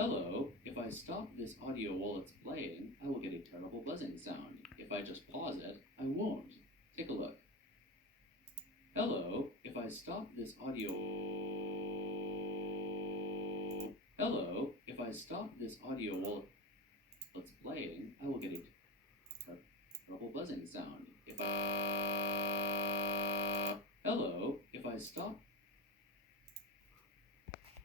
Hello, if I stop this audio while it's playing, I will get a terrible buzzing sound. If I just pause it, I won't. Take a look. Hello, if I stop this audio... Hello, if I stop this audio while it's playing, I will get a terrible buzzing sound. Hello, if I stop